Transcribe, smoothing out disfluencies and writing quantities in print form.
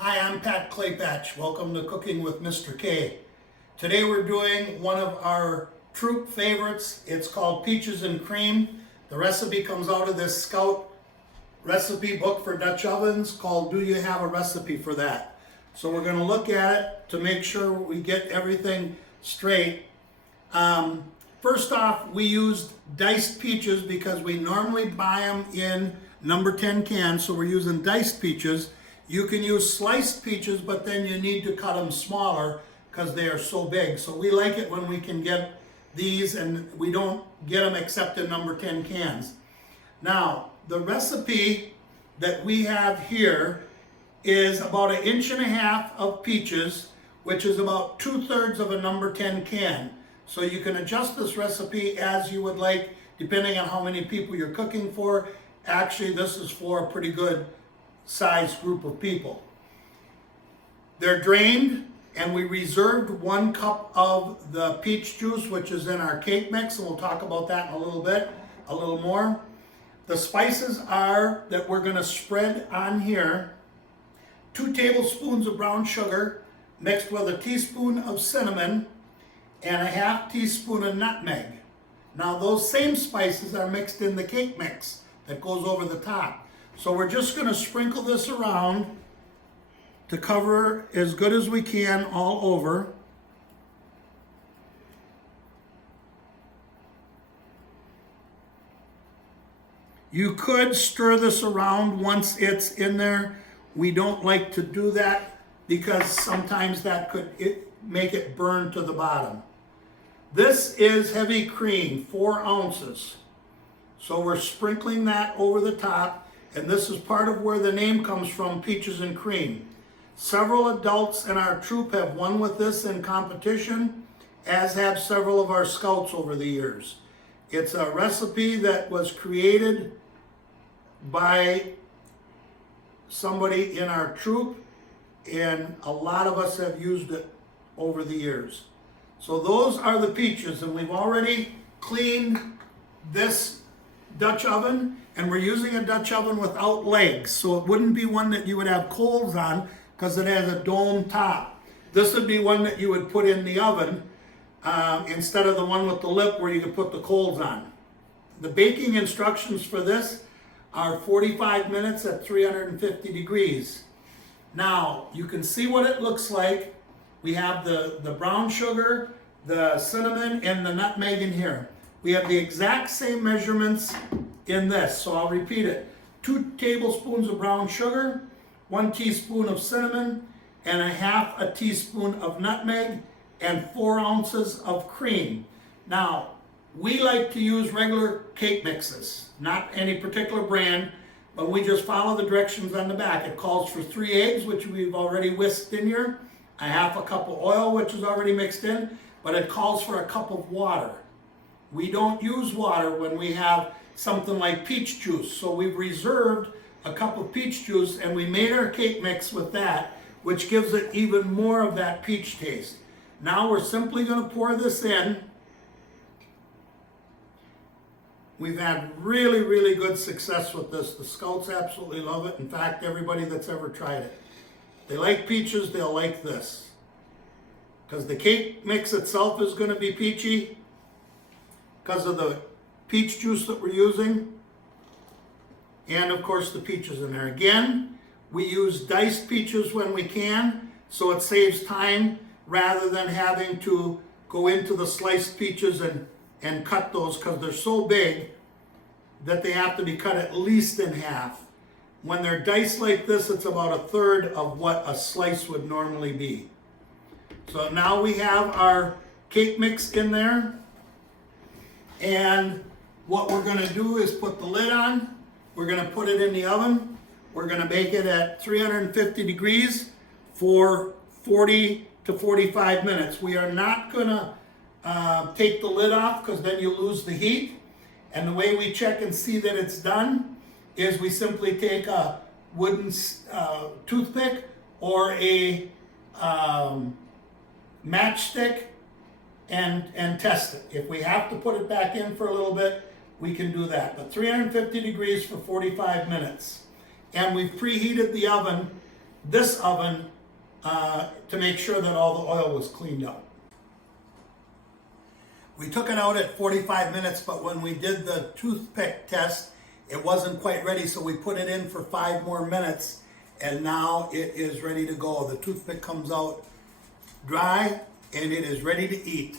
Hi, I'm Pat Claypatch. Welcome to Cooking with Mr. K. Today we're doing one of our troop favorites. It's called Peaches and Cream. The recipe comes out of this Scout recipe book for Dutch ovens called Do You Have a Recipe for That? So we're going to look at it to make sure we get everything straight. First off, we used diced peaches because we normally buy them in number 10 cans, so we're using diced peaches. You can use sliced peaches, but then you need to cut them smaller because they are so big. So we like it when we can get these, and we don't get them except in number 10 cans. Now, the recipe that we have here is about 1.5 inches of peaches, which is about 2/3 of a number 10 can. So you can adjust this recipe as you would like, depending on how many people you're cooking for. Actually, this is for a pretty good sized group of people. They're drained, and we reserved 1 cup of the peach juice, which is in our cake mix, and we'll talk about that in a little bit, a little more. The spices are that we're going to spread on here: 2 tablespoons of brown sugar mixed with 1 teaspoon of cinnamon and 1/2 teaspoon of nutmeg. Now those same spices are mixed in the cake mix that goes over the top. So we're just going to sprinkle this around to cover as good as we can all over. You could stir this around once it's in there. We don't like to do that because sometimes that could make it burn to the bottom. This is heavy cream, 4 ounces. So we're sprinkling that over the top. And this is part of where the name comes from, Peaches and Cream. Several adults in our troop have won with this in competition, as have several of our scouts over the years. It's a recipe that was created by somebody in our troop, and a lot of us have used it over the years. So those are the peaches, and we've already cleaned this Dutch oven, and we're using a Dutch oven without legs, so it wouldn't be one that you would have coals on because it has a dome top. This would be one that you would put in the oven instead of the one with the lip where you can put the coals on. The baking instructions for this are 45 minutes at 350 degrees. Now, you can see what it looks like. We have the brown sugar, the cinnamon, and the nutmeg in here. We have the exact same measurements in this, so I'll repeat it. 2 tablespoons of brown sugar, 1 teaspoon of cinnamon, and 1/2 teaspoon of nutmeg, and 4 ounces of cream. Now, we like to use regular cake mixes, not any particular brand, but we just follow the directions on the back. It calls for 3 eggs, which we've already whisked in here, 1/2 cup of oil, which is already mixed in, but it calls for 1 cup of water. We don't use water when we have something like peach juice, so we've reserved 1 cup of peach juice, and we made our cake mix with that, which gives it even more of that peach taste. Now we're simply going to pour this in. We've had really, really good success with this. The scouts absolutely love it. In fact, everybody that's ever tried it. They like peaches, they'll like this. Because the cake mix itself is going to be peachy because of the peach juice that we're using, and of course the peaches in there. Again, we use diced peaches when we can, so it saves time rather than having to go into the sliced peaches and cut those, because they're so big that they have to be cut at least in half. When they're diced like this, it's about 1/3 of what a slice would normally be. So now we have our cake mix in there. And what we're going to do is put the lid on. We're going to put it in the oven. We're going to bake it at 350 degrees for 40 to 45 minutes. We are not going to take the lid off because then you lose the heat. And the way we check and see that it's done is we simply take a wooden toothpick or a matchstick and test it. If we have to put it back in for a little bit, we can do that. But 350 degrees for 45 minutes. And we've preheated the oven this oven to make sure that all the oil was cleaned out. We took it out at 45 minutes, but when we did the toothpick test, it wasn't quite ready, so we put it in for 5 more minutes, and now it is ready to go. The toothpick comes out dry, and it is ready to eat.